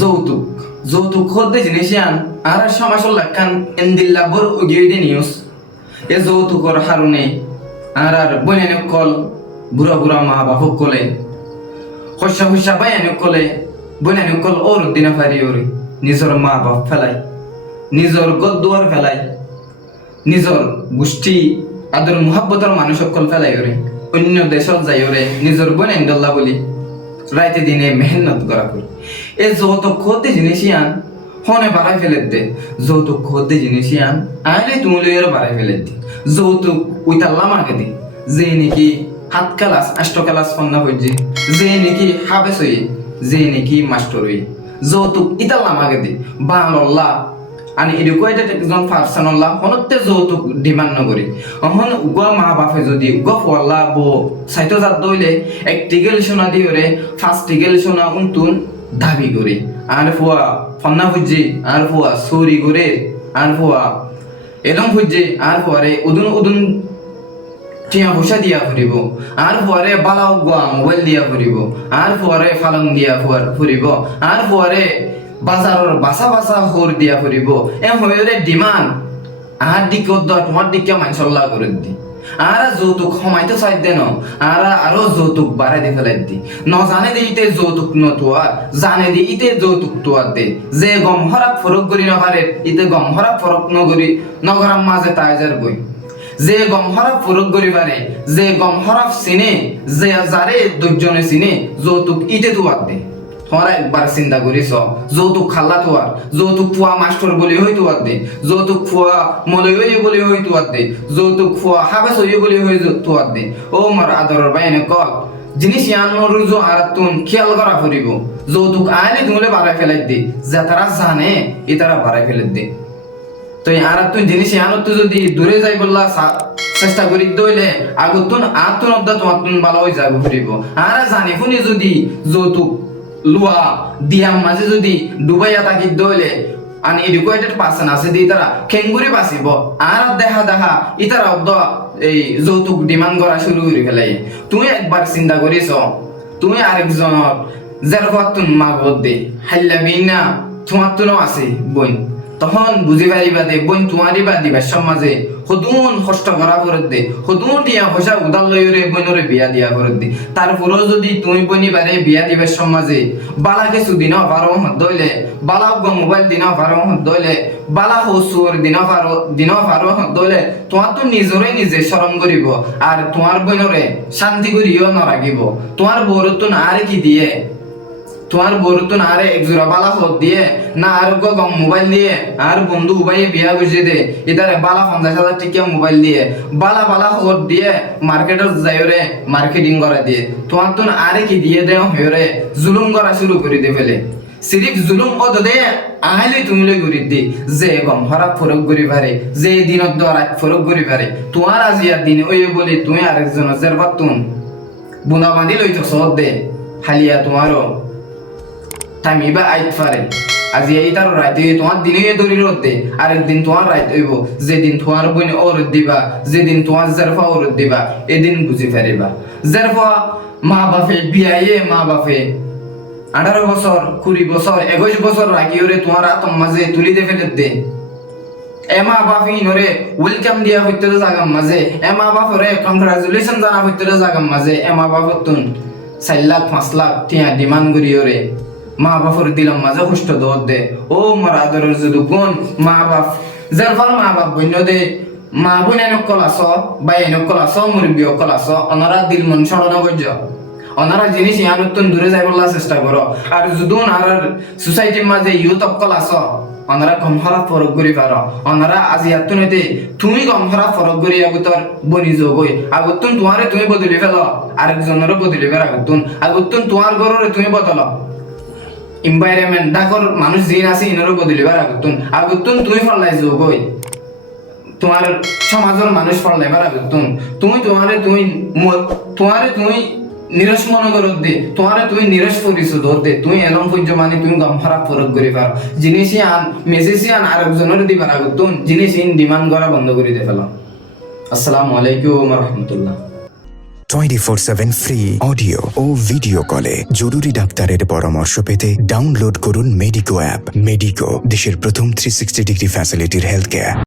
যৌতুক যৌতুক হতে জিনিস আন আর সমাজল লাখান এন্দিল্লা বড় উগিয়ে নিউজ এ যৌতুকর হারুনে আর বইনে কল বুড়া বুড়া মা বাপক কলে হস্যা হস্যা বাইনে কলে বইনে কল ওর দিনা ফারি ওরে নিজর মা বাপ ফেলাই নিজর গদ্দুয়ার ফেলাই নিজর গোষ্ঠী আদর মুহাব্বতর মানুষ সকল ফেলাই ওরে অন্য দেশত যাই ওরে নিজর বইনে দল্লা বলি রাইতে দিনে মেহনত করা করি এ যৌতুক হতে জিনিসই আন হনে বাড়াই ফেলে দে যৌতুক হতে জিনিসই আন আইলে তুমি লইয়ের বাড়াই ফেলে দি যৌতুক উইতাল্লা মাকে দি যে নাকি হাত ক্লাস আষ্ট ক্লাস পন্না হইজি যে নাকি হাবেস হই যে নাকি মাস্টার হই যৌতুক ইতাল্লা মাকে দি বাংলা আনি এডুকেটেড একজন পার্সন আল্লাহ হনতে যৌতুক ডিমান্ড নকরি অহন উগা মা বাপে যদি উগা ফল্লা বো সাইতো জাত দইলে এক টিগেল সোনা দিওরে ফার্স্ট টিগেল সোনা উন্তুন দাবি করে আর ফুয়া ফন্না ফুজি আর ফুয়া সরি করে আর ফুয়া এলম ফুজি আর ফুয়ারে উদুন উদুন টিয়া পয়সা দিয়া ফুরিব আর ফুয়ারে বালা উগা মোবাইল দিয়া ফুরিব আর ফুয়ারে ফালং দিয়া ফুরিব আর ফুয়ারে বাজারের বাসা বাসা হর দিয়া ফুরিব এম হইরে ডিমান্ড আর দিকে তোমার দিকে মাইসল্লা করে দি আর যৌতুক সময়তে চাই দেন আর আরো যৌতুক বাড়াই দি ফেলাই দি নজানে দি ইতে যৌতুক নতুয়ার জানে দি ইতে যৌতুক তুয়ার দে যে গম হরাপ ফরক করি নপারে ইতে গম হরাপ ফরক নগরি নগরাম মাঝে তাইজার বই যে গম হরাপ ফরক করি পারে যে গম হরাপ চিনে যে যারে দুজনে চিনে যৌতুক ইতে তুয়ার দে তোরা একবার চিন্তা করিস যৌতুক খাল্লা তোয়ার যৌতুক ফুয়া মাস্টার বলি হই তোয়ার দে যৌতুক ফুয়া মলয় বলি হই তোয়ার দে যৌতুক ফুয়া হাবেস হই বলি হই তোয়ার দে ও মার আদরের বাইনে কল জিনিস ইয়ানোর রুজু আর তুন খেয়াল করা ফুরিব যৌতুক আইলে তুমলে বাড়াই ফেলাই দে যা তারা জানে ই তারা বাড়াই ফেলে দে তো আর তুই জিনিস ইয়ানোর তুই যদি দূরে যাই বললা চেষ্টা করি দইলে আগতুন আতুন অব্দা তোমার তুন ভালো হয়ে যাবে ফুরিব আর জানি শুনি যদি যৌতুক লুয়া দিয়াম মাঝে যদি ডুবাইয়া থাকি দইলে আন এডুকেটেড পার্সন আছে দি তারা খেঙ্গুরি বাসিব আর দেখা দেখা ইতারা অব্দ এই যৌতুক ডিমান্ড করা শুরু করে ফেলাই তুমি একবার চিন্তা করিস তুমি আরেকজনের যার তুন মাগত দে হাইলাবি না তোমার তুনও আছে বই তখন বুঝি পারিবা দে বই তোমারই বা দিবা সমাজে সদুন কষ্ট করা করে দে সদুন দিয়া পয়সা উদার লইরে বইনরে বিয়া দিয়া করে দে তারপরেও যদি তুমি বনি বারে বিয়া দিবার সমাজে বালা কিছু দিন পারো দইলে বালা মোবাইল দিন পারো দইলে বালা হসুর দিন পারো দইলে তোমার তো নিজরে নিজে শরম করিব আর তোমার বইনরে শান্তি করিও নরাগিব তোমার বউর তো আর কি দিয়ে তোমার বরুতুন আরে একজোড়া বালা হত দিয়ে না আর গম মোবাইল দিয়ে আর বন্ধু উবাইয়ে বিয়া বুঝে দে ইদারে বালা 50,000 টিকা মোবাইল দিয়ে বালা বালা হত দিয়ে মার্কেটত যাইরে মার্কেটিং করা দিয়ে তোমার তুন আরে কি দিয়ে দে হয়রে জুলুম করা শুরু করে দে ফেলে সিরিফ জুলুম অদ দে আইলে তুমি লই করি দি যে গম হরা ফরক করি পারে যে দিনত দ্বারা ফরক করি পারে তোমার আজিয়া দিন ওই বলি তুমি আরেকজন জেরবাতুন বুনা বাঁধি লইতো সদ দে হালিয়া তোমারও টাইমিবা আইত পারে আজি এই তার রাইতে তোমার দিনে দড়ি রোদ দে আরেকদিন তোমার রাইত হইব যেদিন তোমার বইন ও রোদ দিবা যেদিন তোমার জারফা ও রোদ দিবা এদিন বুঝি পারিবা জারফা মা বাপে বিয়ায়ে মা বাপে 18 বছর 20 বছর 21 বছর রাখি ওরে তোমার আতম মাঝে তুলি দে ফেলে দে এমা বাপি নরে ওয়েলকাম দিয়া হইতে জাগাম মাঝে এমা বাপরে কংগ্রাচুলেশন জানা হইতে জাগাম মাঝে এমা বাপতুন 4 লাখ 5 লাখ টিয়া ডিমান্ড করি ওরে মা বাপর দিলাম মাঝে কষ্ট দর দে ও মোর আদরের যদি কোন মা বাপ যার ফল মা বাপ বন্য দে মা বোন এনক কলাস বা এনক কলাস মুরব্বী কলাস অনারা দিল মন সরণ করজ অনারা জিনিস ইয়ানুত্তন দূরে যাই বললা চেষ্টা করো আর যদি আর সোসাইটির মাঝে ইউথ কলাস অনারা গম হরা ফরক করি পারো অনারা আজি আত্মনেতে তুমি গম হরা ফরক করি আগুতর বনি যোগই আগুতন তোমারে তুমি বদলি ফেল আরেকজনের বদলি ফেল আগুতন তোমার ঘরে তুমি বদল এনভায়রনমেন্ট ডাকর মানুষ জিন আছে ইনরও বদলিবার আগুতুন তুমি ফলাই যোগই তোমার সমাজের মানুষ ফলাইবার আগুতুন তুমি তুমি নিরস মনে করো দে তোমারে তুমি নিরস পরিশোধ দে তুমি এলম পর্য মানে তুমি গম খারাপ ফরক করি পারো জিনিসই আন মেসেজই আন আরেকজনের দিবার আগুতুন জিনিস ইন ডিমান্ড করা বন্ধ করে দে ফেলো। আসসালামু আলাইকুম ওয়া রাহমাতুল্লাহ। 24/7 ফ্রি অডিও ও ভিডিও কলে জরুরি ডাক্তারের পরামর্শ পেতে ডাউনলোড করুন মেডিকো অ্যাপ। মেডিকো, দেশের প্রথম 360 ডিগ্রি ফ্যাসিলিটির হেলথ কেয়ার।